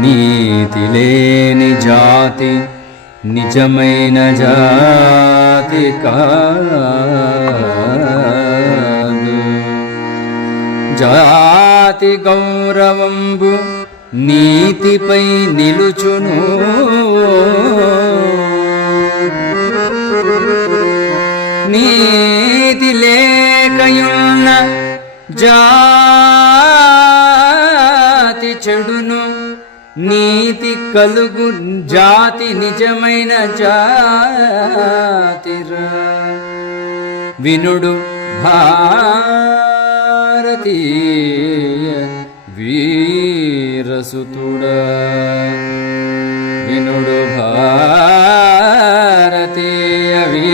నీతి లేని జాతి నిజమైన జాతి కాదు. జాతి గౌరవంబు నీతిపై నిలుచును. నీ జాతి చెడును నీతి కలుగు జాతి నిజమైన జాతిరా వినుడు భారతీయ వీరసుతుడా. వినుడు భారతీయ వీ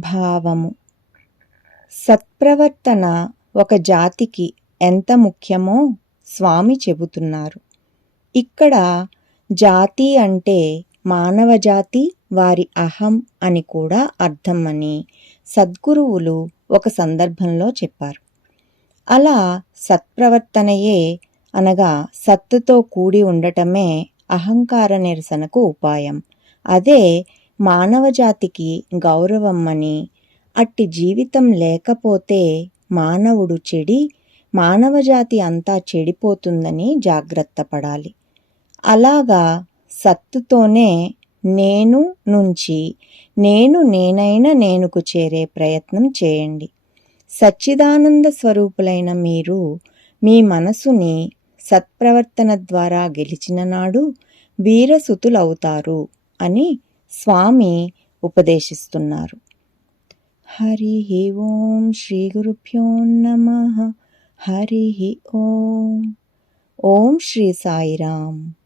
భావము. సత్ప్రవర్తన ఒక జాతికి ఎంత ముఖ్యమో స్వామి చెబుతున్నారు. ఇక్కడ జాతి అంటే మానవ జాతి వారి అహం అని కూడా అర్థం అని సద్గురువులు ఒక సందర్భంలో చెప్పారు. అలా సత్ప్రవర్తనయే అనగా సత్తుతో కూడి ఉండటమే అహంకార నిరసనకు ఉపాయం. అదే మానవజాతికి గౌరవమ్మని అట్టి జీవితం లేకపోతే మానవుడు చెడి మానవజాతి అంతా చెడిపోతుందని జాగ్రత్త పడాలి. అలాగా సత్తుతోనే నేను నుంచి నేను నేనైన నేనుకు చేరే ప్రయత్నం చేయండి. సచ్చిదానంద స్వరూపులైన మీరు మీ మనసుని సత్ప్రవర్తన ద్వారా గెలిచిన నాడు వీరసుతులవుతారు అని స్వామి ఉపదేశిస్తున్నారు. హరి ఓం శ్రీ గురుభ్యో నమ. హరి ఓం. ఓం శ్రీ సాయిరామ్.